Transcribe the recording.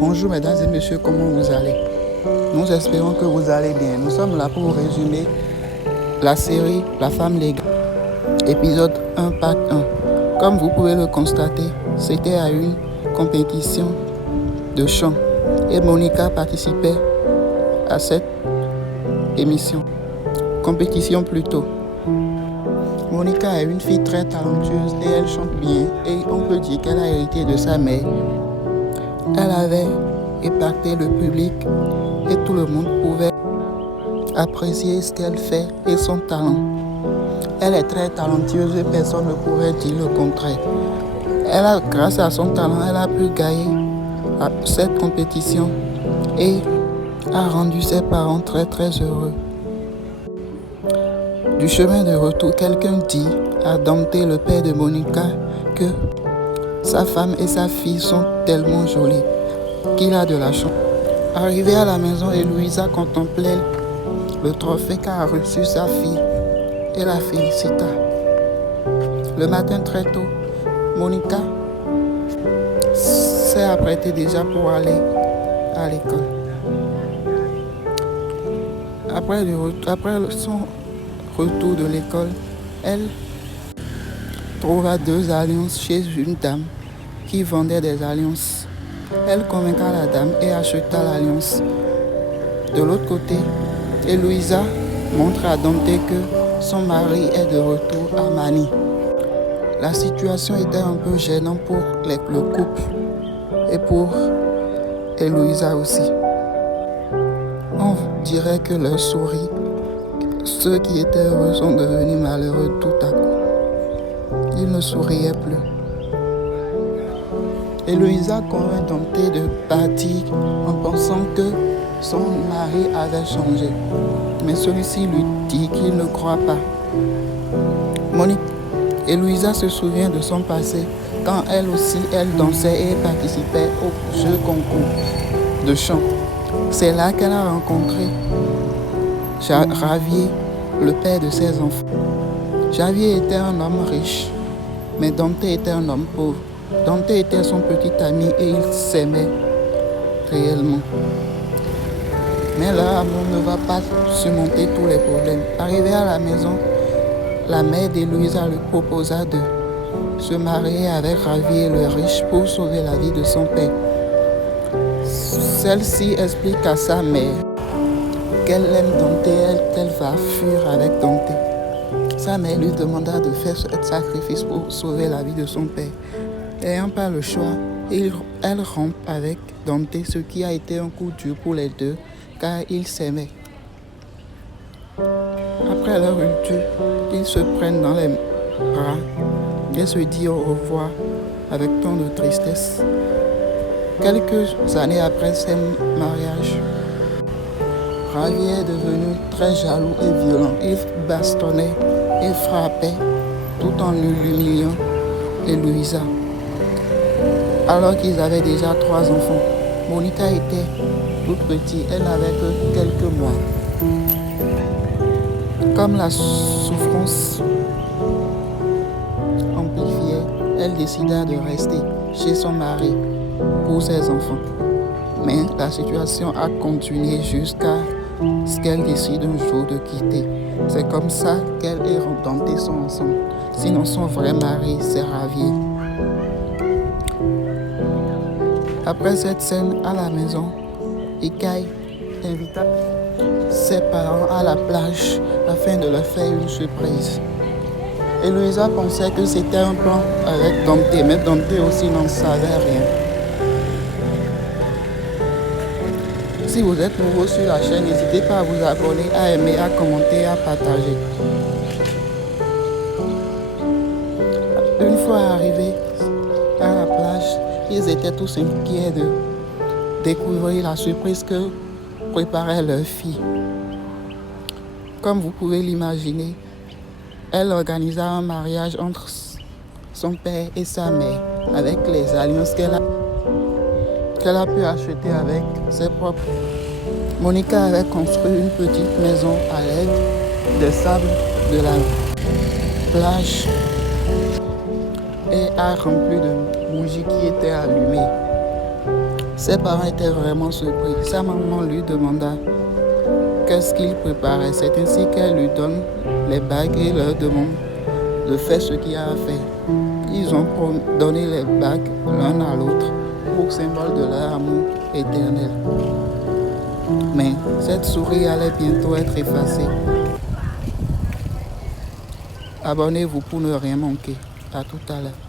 Bonjour mesdames et messieurs, comment vous allez? Nous espérons que vous allez bien. Nous sommes là pour résumer la série La femme légale, épisode 1, part 1. Comme vous pouvez le constater, c'était à une compétition de chant et Monica participait à cette émission. Compétition plutôt. Monica est une fille très talentueuse et elle chante bien et on peut dire qu'elle a hérité de sa mère. Elle avait épaté le public et tout le monde pouvait apprécier ce qu'elle fait et son talent. Elle est très talentueuse et personne ne pourrait dire le contraire. Grâce à son talent, elle a pu gagner cette compétition et a rendu ses parents très très heureux. Du chemin de retour, quelqu'un dit à Dante, le père de Monica, que sa femme et sa fille sont tellement jolies qu'il a de la chance. Arrivée à la maison, Eloïsa contemplait le trophée qu'a reçu sa fille et la félicita. Le matin très tôt, Monica s'est apprêtée déjà pour aller à l'école. Après son retour de l'école, elle trouva 2 alliances chez une dame qui vendait des alliances. Elle convainca la dame et acheta l'alliance. De l'autre côté, Eloïsa montre à Dante que son mari est de retour à Mani. La situation était un peu gênante pour le couple et pour Eloïsa aussi. On dirait que leur souris, ceux qui étaient heureux sont devenus malheureux tout à coup. Ils ne souriaient plus. Eloïsa convainc Dante de partir en pensant que son mari avait changé. Mais celui-ci lui dit qu'il ne croit pas. Eloïsa se souvient de son passé quand elle aussi, elle dansait et participait au jeu concours de chant. C'est là qu'elle a rencontré Javier, le père de ses enfants. Javier était un homme riche, mais Dante était un homme pauvre. Dante était son petit ami et ils s'aimaient réellement. Mais leur amour ne va pas surmonter tous les problèmes. Arrivée à la maison, la mère d'Eloïsa lui proposa de se marier avec Javier le riche pour sauver la vie de son père. Celle-ci explique à sa mère qu'elle aime Dante et qu'elle va fuir avec Dante. Sa mère lui demanda de faire ce sacrifice pour sauver la vie de son père. N'ayant pas le choix, elle rompt avec Dante, ce qui a été un coup dur pour les deux, car ils s'aimaient. Après leur rupture, ils se prennent dans les bras et se disent au revoir avec tant de tristesse. Quelques années après ces mariages, Javier est devenu très jaloux et violent. Il bastonnait et frappait tout en humiliant Eloïsa. Alors qu'ils avaient déjà 3 enfants. Monica était toute petite, elle n'avait que quelques mois. Comme la souffrance amplifiait, elle décida de rester chez son mari pour ses enfants. Mais la situation a continué jusqu'à ce qu'elle décide un jour de quitter. C'est comme ça qu'elle et Dante sont ensemble. Sinon son vrai mari, c'est Javier. Après cette scène à la maison, Ikaï invita ses parents à la plage afin de leur faire une surprise. Eloïsa pensait que c'était un plan avec Dante, mais Dante aussi n'en savait rien. Si vous êtes nouveau sur la chaîne, n'hésitez pas à vous abonner, à aimer, à commenter, à partager. Une fois arrivés à la plage, ils étaient tous inquiets de découvrir la surprise que préparait leur fille. Comme vous pouvez l'imaginer, elle organisa un mariage entre son père et sa mère avec les alliances qu'elle a pu acheter avec ses propres. Monica avait construit une petite maison à l'aide des sables de la plage et a rempli de bougies qui étaient allumées. Ses parents étaient vraiment surpris. Sa maman lui demanda qu'est-ce qu'il préparait. C'est ainsi qu'elle lui donne les bagues et leur demande de faire ce qu'il y a à faire. Ils ont donné les bagues l'un à l'autre pour symbole de leur amour éternel. Mais cette souris allait bientôt être effacée. Abonnez-vous pour ne rien manquer. À tout à l'heure.